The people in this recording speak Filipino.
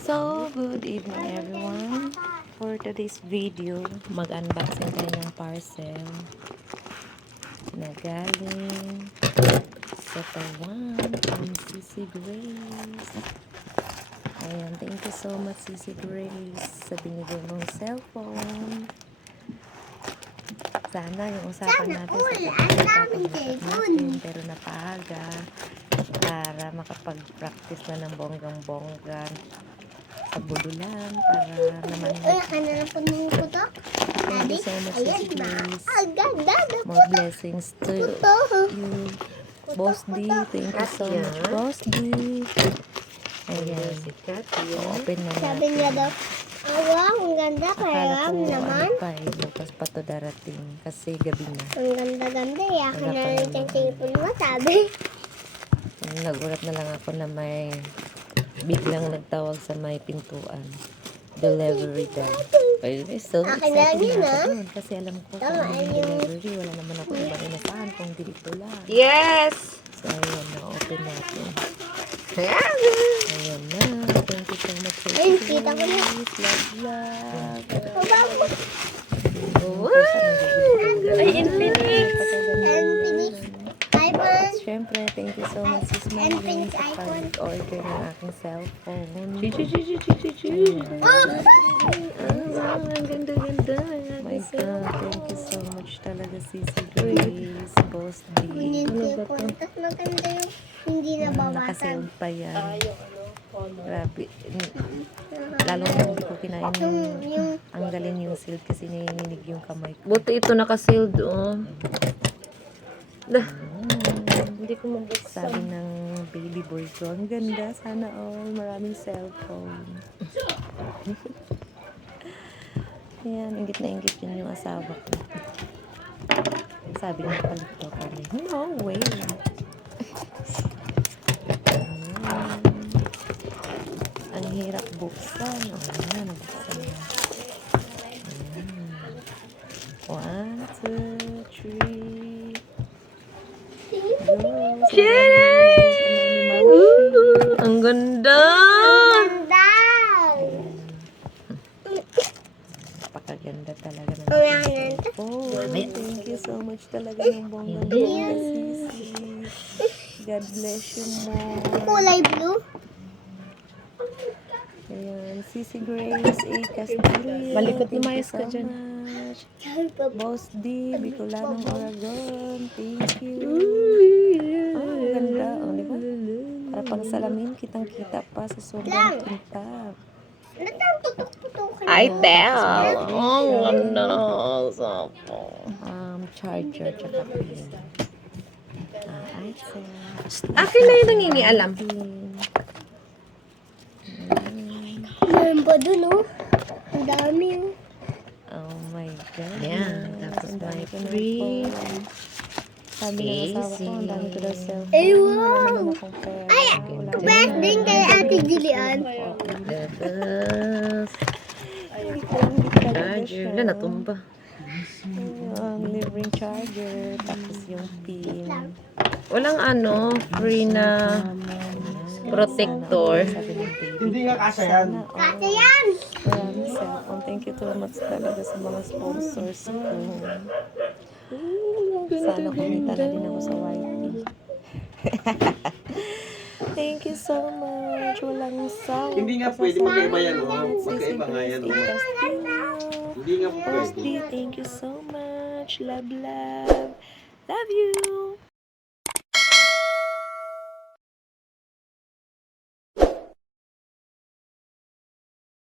So, good evening everyone. For today's video, mag-unboxing tayo ng parcel na galing sa Taiwan from Sissy Grace. Ayan, thank you so much Sissy Grace sa binigay mong cellphone. Sana yung usapan natin sa natin, pero napaaga para makapag-practice na ng bonggang-bongga sa budulan para naman thank you so much Sissy Grace. More blessings to you, Boss D. Thank you so much, Boss D. Ayan, open na natin. Sabi niya daw, ang ganda kaya naman. Bukas pa to darating kasi gabi na. Ang ganda-ganda, yakin na rin yung cellphone mo, sabi. Nagulat na lang ako na may biglang nagtawag sa may pintuan. Delivery daw. So Akin na excited yun, na ako ah. dun kasi alam ko kung ano yung delivery. Wala naman ako na inasahan kung dito lang. Yes! So ayan na, open natin. Ayan na. Thank you so much. Ayun, kita ko na. Love. Ay, Infinix! Infinix iPhone. Siyempre, thank you so much Sis Mary Infinix sa iPhone. pag-order ng aking cellphone. Ang ganda-ganda. My God, thank you so much talaga Sissy Grace, Boss D. Kunin ko yung cellphone. Tapos maganda yung hindi nabawasan. Nakasealed pa yan. Grabe. Lalo na hindi ko kinain yung ang galing yung sealed kasi nininig yung kamay ko. Buti ito naka-sealed, oh. Hindi ko mabuksan. Sabi ng baby boy ko, ang ganda, sana all, maraming cellphone. Ayan, ingit na ingit yun yung asawa ko. Sabi niya palit ko kami. No way. Ang hirap buksan. O, ayan, nabuksan na. Ayan. 1, 2, 3. Ang ganda! Ganda! Napakaganda talaga ng Ayan. cellphone. Thank you so much talaga ng bongga-bongga, Sissy. God bless you more. Kulay blue. Ayan, Sissy Grace A. Castillo. Malikot Thank you umayos ka so dyan. much. Boss D. Bicolanong Oragon. Thank you. Ang ganda. O, di ba? Para pang salamin, kitang-kita pa sa sobrang kintab. Natang tutok-tutok. Itel! Ang ganda! Charger, tsaka pin. iPhone. Akin na yung nangingialam. Meron pa dun, oh. Ang dami, oh. Oh my God. Yan, tapos Ang dami may ko ng free. phone. Sabi ng asawa ko, ang dami ko daw cellphone. Ay, wow. Wala naman akong pera. Ay, Wala best din kay Ate Jillian. Charger. Wala, natumba. Ang libreng charger. Tapos yung pin. Walang ano, free na protector. Sabi ng baby. Hindi nga kasya yan. Kasi yan! Maraming cellphone. Thank you so much talaga sa mga sponsors ko. Sana kumita na din ako sa YT. Thank you so much. Walang sound. Hindi nga pwede magkaiba yan, oh. Magkaiba nga yan, oh. Hindi nga Boss pwede. D, thank you so much. Love, love. Love you.